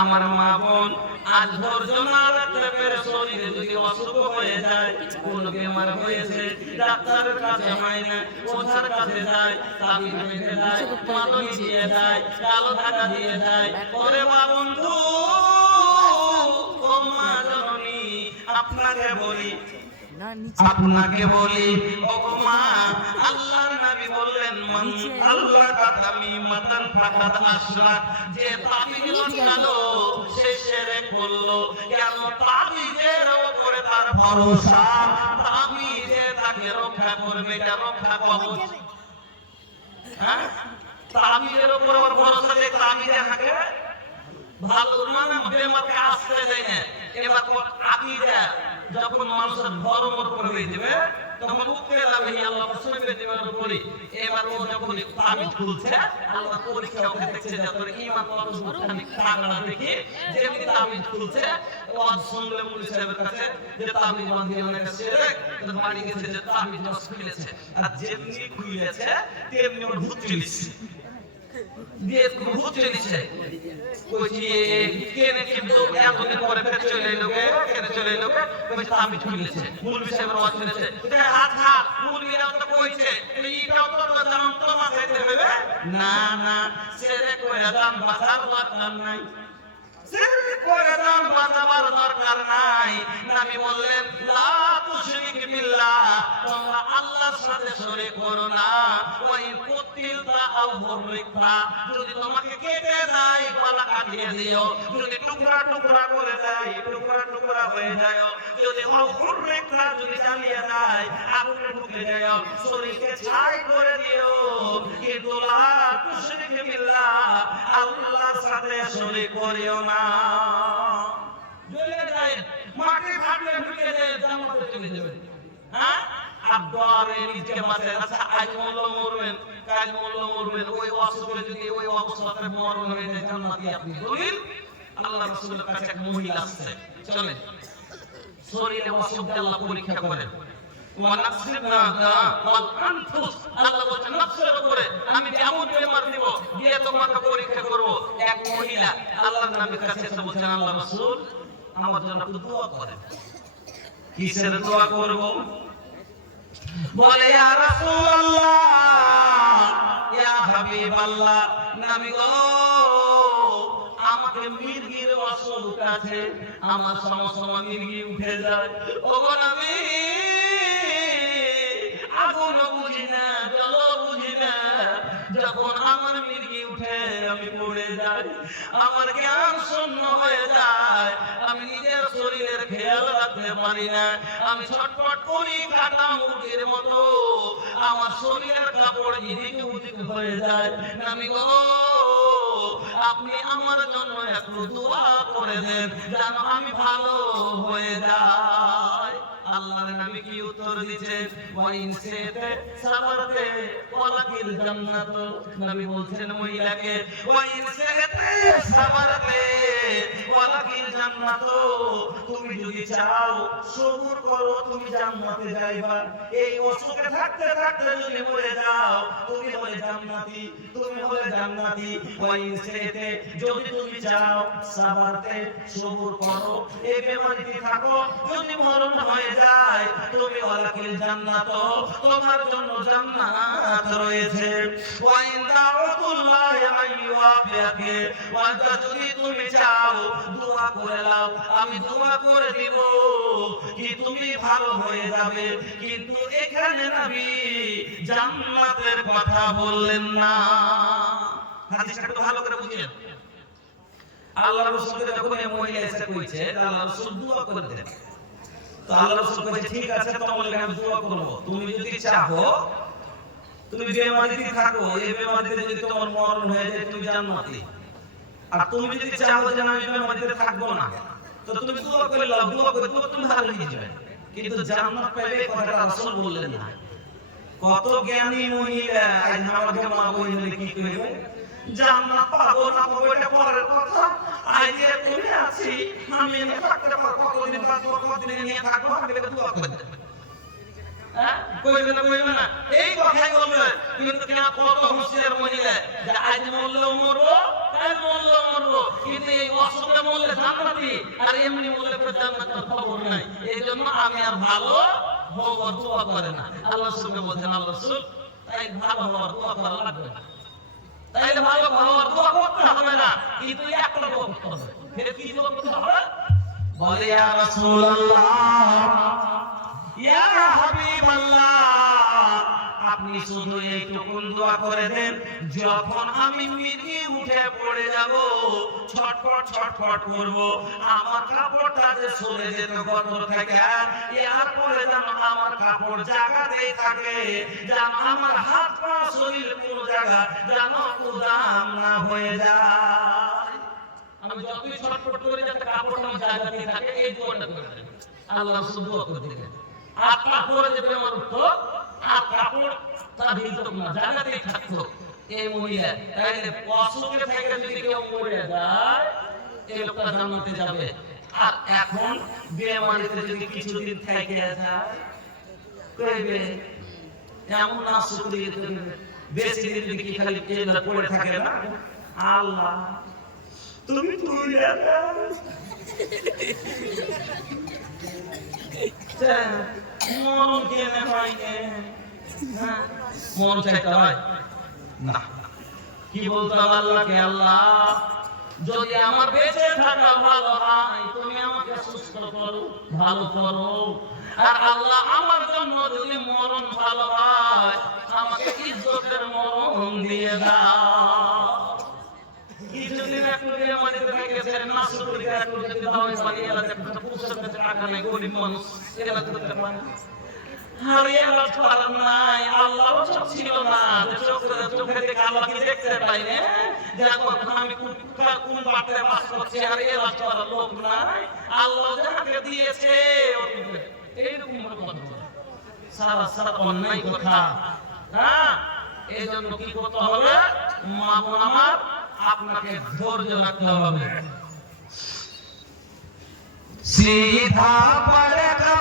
আমার মা বোন আজ ধৈর্য রাখতে পেরে শরীরে যদি অসুখ হয়ে যায়, কোন বেমার হয়েছে, ডাক্তারের কাছে হয় না, ওঝার কাছে যায়, তাবিজ বেঁধে দেয়, মালনি দিয়ে দেয়, কালো ধাগা দিয়ে দেয়। ওরে মা বন্ধু, ও মা জননী, আপনাকে বলি ও মা, আল্লাহর নবী বললেন, মান আল্লাহ কাতামি মাতান ফাকাদ আশরাক, যে তাবিজ লাগালো সে শিরক করলো। কেন? তাবিজের উপরে তার ভরসা, তাবিজে তাকে রক্ষা করবে, এটা রক্ষা কবচ। হ্যাঁ, তাবিজের উপরে ওর ভরসা, যে তাবিজে হাঁকে ভালো মানে বেমারকে আসতে দেয় না। এবার তাবিজে যখন মানুষের ধর্ম উপর হয়ে যাবে, তখন উঠতে যাবে আল্লাহ শুনবে দিবেন করি। এবার ও যখন তাবিজ খুলছে, আল্লাহ পরীক্ষা ওকে দেখছে যে তোর ঈমান কতখানি তাগড়া দেখি, যেমনি তাবিজ খুলছে ওয়াজ শুনলে মুফতি সাহেবের কাছে যে তাবিজ বাঁধিয়ে অনেক শিরক, তো বাড়ি গেছে যে তাবিজ রস খুলেছে, আর যেমনি খুলেছে তেমনি ওর ভূত চলেছে, দিয়ে ভূত চলেছে। কইছি কেনে কিন্তু এতদিন পরে ফের চলে এলো, কেনে চলে এলো, কইছে তাবিজ খুলেছে, মুফতি সাহেবের ওয়াজ শুনেছে, হাত হাত মুফতিরাও তো কইছে এইটাও তো জান তো মাথাইতে হবে। না না, শিরক কইরা জান বাঁচার দরকার নাই, শিরক কইরা জান বাঁচাবার দরকার নাই। নবী বললেন, লা তুশরিক বিল্লাহ, তোমরা আল্লাহর সাথে শরীক করো না। ওই কুতিলতা আও হুররিকতা, যদি তোমাকে কেটে দেয় গলা কাটিয়ে দিও, যদি টুকরা টুকরা করে দেয় টুকরা টুকরা হয়ে যায়, যদি হুররিকতা যদি জ্বালিয়ে দেয় আগুনে ঢুকে যায়, শরীরকে ছাই করে দিও, কিন্তু লা তুশরিক বিল্লাহ, আল্লাহর সাথে শরীক করিও না। জ্বলে যায়, মাটি ফাটলে ঢুকে যায়, জান্নাতে চলে যাবে। হ্যাঁ, আর দরে নিজকে বাঁচে। আচ্ছা, আজ মোল্লা মরবেন, কাল মোল্লা মরবেন, ওই অসুখে যদি ওই অবস্থাতে মরণ হয়ে যায়, জান্নাতি আপনি দলিল। আল্লাহ রাসূলের কাছে এক মহিলা আসছে, চলেন শরীরে অসুখ আল্লাহ পরীক্ষা করেন। আল্লাহ বলছেন নফসের উপরে আমি এমন বেমার দিব, দিয়ে তোমাকে পরীক্ষা করব। এক মহিলা আল্লাহর নবীর কাছে এসে বলছেন, আল্লাহ রাসূল আমার জন্য একটু দোয়া করেন। কিসের দোয়া করব? বলে, ইয়া রাসূলুল্লাহ, ইয়া হাবিবাল্লাহ, নবী গো, আমাকে মির্গির অসুখ আছে, আমার সমস্যা মির্গি উঠে যায়। ও গো নবী, আগুন বুঝি না, জল বুঝি না, যখন আমার মির্গি উঠে আমি পড়ে যাই, আমার জ্ঞান শূন্য হয়ে যায়, আমি নিজের শরীরের খেয়াল রাখতে পারি না, আমি ছটফট করি কাটা মুরগির মতো, আমার শরীরের কাপড় এদিক ওদিক হয়ে যায়। আমি গো, আপনি আমার জন্য একটু দোয়া করে দেন, যেন আমি ভালো হয়ে যাই। আল্লাহর নবী কি উত্তর দিয়েছেন? ওয়াইন সেতে সাবরতে ওয়ালাকিল জান্নাত। নবী বলছেন মহিলাকে, ওয়াইন সেতে সাবরতে ওয়ালাকিল জান্নাত, তুমি যদি চাও সবুর করো, তুমি জান্নাতে যাইবা। এই অসুখে থাকতে থাকতে যদি মরে যাও, তুমি হলে জান্নাতি, তুমি হলে জান্নাতি। ওয়াইন সেতে, যদি তুমি চাও সাবরতে সবুর করো, এই বেমারিতে থাকো, যদি মরণ হয়ে যায়, তুমি ওয়ালাকিল জান্নাত, তোমার জন্য জান্নাত রয়েছে। ওয়াইন দাউতুল্লাহ আইয়ুআফিয়াকে, ওয়াদা, যদি তুমি চাও দোয়া করে নাও, আমি দোয়া করে দিব কি তুমি ভালো হয়ে যাবে। কিন্তু এখানে নবী জান্নাতের কথা বললেন না। হাদিসটা একটু ভালো করে বুঝেন। আল্লাহ রাসূলকে যখন এই মহিলা এসে কইছে, আল্লাহ রাসূল দোয়া করে দেন, তো আল্লাহ রাসূল কইছে, ঠিক আছে তোমাকে আমি দোয়া করব, তুমি যদি চাও তুমি বেমারিতে থাকো, এই বেমারিতে যদি তোমার মরণ হয়ে যায়, তুমি জান্নাতি। আর তুমি যদি চাও যে আমি বেমারিতে থাকবো না, তো তুমি দোয়া করে নাও, দোয়া করে তুমি ভালো হয়ে যাবে, কিন্তু জান্নাত পাবে কথাটা রাসূল বললেন না। কত জ্ঞানী মহিলা, আজ আমাদের মা বোনদের কি কইবে, জান্নাত পাবো না পাবো এটা পরের কথা, আজ তুমি আছি, আমি এনে থাকতে পারবো, কতদিন বাঁচবো, কতদিন নিয়ে থাকবো, আমি দোয়া করে দেব। হ্যাঁ, কইবে না, এই কথাই বলবে। কিন্তু কেন কত হুঁশিয়ার মহিলা, যে আজ মরলেও মরবো, কাল মরলেও মরবো, কিন্তু এই অসুখ কি আর এমনি বলে তো জান্নাতের খবর নাই এইজন্য আমি আর ভালো হওয়ার দোয়া করে না আল্লাহ রাসূলকে বলেন আল্লাহ রাসূল তাই ভালো হওয়ার দোয়া করা লাগবে না তাইলে ভালো হওয়ার দোয়া করতে হবে না কিন্তু একটা দোয়া করতে হবে ফের কি দোয়া করতে হবে বলে ইয়া রাসূলুল্লাহ ইয়া হাবিবাল্লাহ আপনি শুধু এইটুকু দোয়া করে দেন যখন আমি মির্গি উঠে পড়ে যাব ছটফট ছটফট করব আমার কাপড়টা যে সরে যেত গতর থেকে এরপরে যেন আমার কাপড় জায়গাতেই থাকে যেন আমার হাত পা শরীর কোন জায়গা যেন উদাম না হয়ে যায় আমি যতই ছটফট করে যাতে কাপড়টা আমার জায়গাতেই থাকে এই দোয়াটা করে দেন আল্লাহ শুধু দোয়া করে দিবেন আর কাপড়ে যে বেমার উঠতো আর কাপড় তার ভিতর না জায়গাতেই থাকতো এই মহিলা তাইলে অসুখে থেকে যদি কেউ মরে যায় এই লোকটা জান্নাতে যাবে আর এখন বেমারিতে যদি কিছুদিন থেকে যায় কইবে এমন না শুকরি বেশি দিন যদি কি খালি কেলা পড়ে থাকে না আল্লাহ তুমি তুইলা মরণ কেনে হয়নি মন চাইতে হয় না কি বলতাম আল্লাহকে আল্লাহ যদি আমার বেঁচে থাকা ভালো হয় তুমি আমাকে সুস্থ করো ভালো করো আর আল্লাহ আমার জন্য যদি মরণ ভালো হয় আমাকে ইজ্জতের মরণ দিয়ে দাও কিছুদিন একটু বেমারিতে থেকেছে না শুকরি একটু যদি দাও পারি এলাকাতে পুরুষের কাছে টাকা নাই গরিব মানুষ এলাকা করতে পারে হারিয়ে লাভ করার নাই আল্লাহ সব ছিল না যে চোখে দেখে আল্লাহ কি দেখতে পাই না দেখো আমি কোন বাটে বাস করছি হারিয়ে লাভ করার লোক নাই আল্লাহ যাকে দিয়েছে এইরকম কথা সারা সারা অন্যায় কথা হ্যাঁ এই জন্য কি করতে হবে মা বোন আমার আপনাকে ধৈর্য রাখতে হবে सीधा पड़ेगा